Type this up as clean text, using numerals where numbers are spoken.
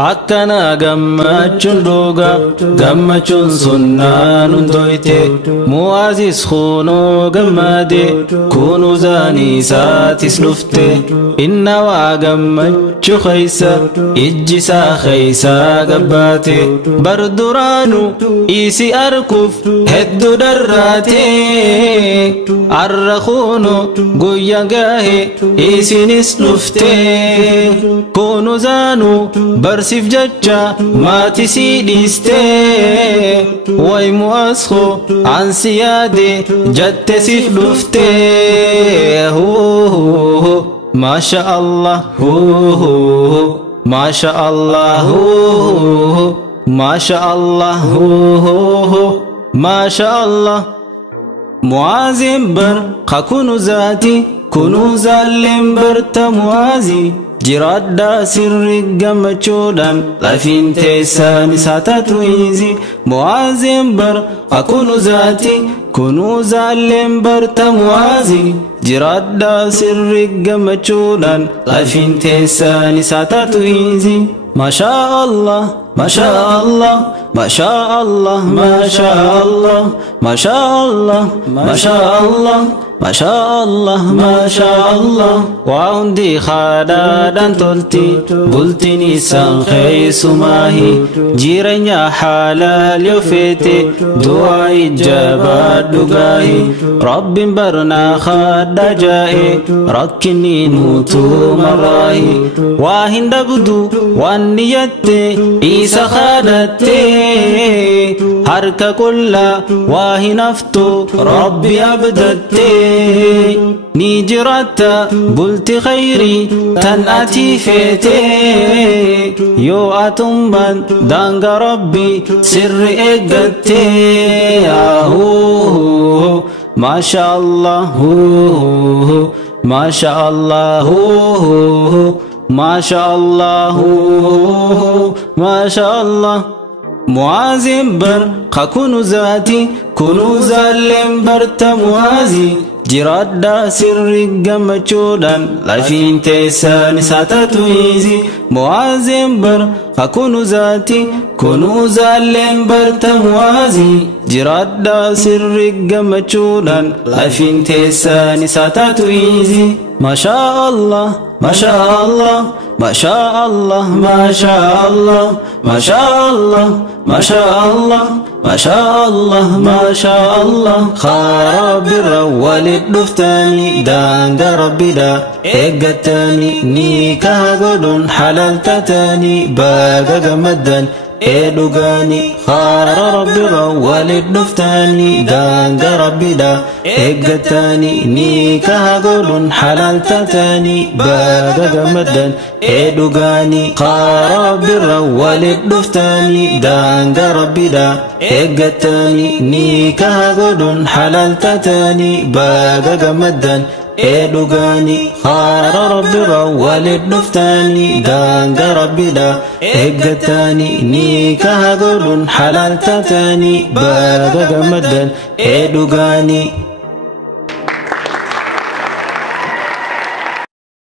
akkana gammachuun dhugaa gammachuun sunnaan hundoyte mu'aazis khunoo gammade kunuuzaan isaatis dhufte inna waa gammachuu keeysa ijjisaa keeysa gabbaate bar duraanu isi arkuuf hedduu darraate arra khunoo guyya gaahe isinis dhufte kunuuzaanu sif jacha maati si dhiste way mu'askho ansi yaade jatte sif dhufte masha Allah masha Allah masha Allah masha Allah mu'azim bar khakunu zati kunuza limbarta mu'azi jiradda sirri gammachuudhaan lafiin teessan isaa taatu izi mu'aazin bar akunu zaati kunuuzaalleen barta mu'aazi jiradda sirri gammachuudhaan lafiin teessan isaa taatu izi masha Allah masha Allah masha Allah masha Allah masha Allah masha Allah masha Allah masha Allah waundi khadadan tolti bultini san khaysumahi jiranya halal yofete dua ijaba dugahi rabbin barna khadajae rakini mutu marahi wahinda budu waniyate isa khadate harka kulla wahinaftu rabbi abdate نجرتا بلت خيري تنأتي فيتي يو أتمن دانغ ربي سر إقدتي ما شاء الله ما شاء الله ما شاء الله ما شاء الله mu'aazin bar khakunu zaati kunuuzaalleen barta mu'aazi jiradda sirri gammachuudhaan lafiin teessan isaa taatu izi mu'aazin bar khakunu zaati kunuuzaalleen barta mu'aazi jiradda sirri gammachuudhaan lafiin teessan isaa taatu izi masha Allah masha Allah masha Allah masha Allah masha Allah masha Allah masha Allah masha Allah خراب الرولد دفتاني دانغ ربي دا اقتاني نيكا قدون حلال تتاني باقا قمدن edugani khara rabbi rawalid duftani danga rabbi da egatani nikah golun halal tatani baga gamadan edugani khara rabbi rawalid duftani danga rabbi da egatani nikah golun halal tatani baga gamadan edugani khara rabbi rawalid duftani danga rabbi da egatani nikah golun halal tatani baga gamadan edugani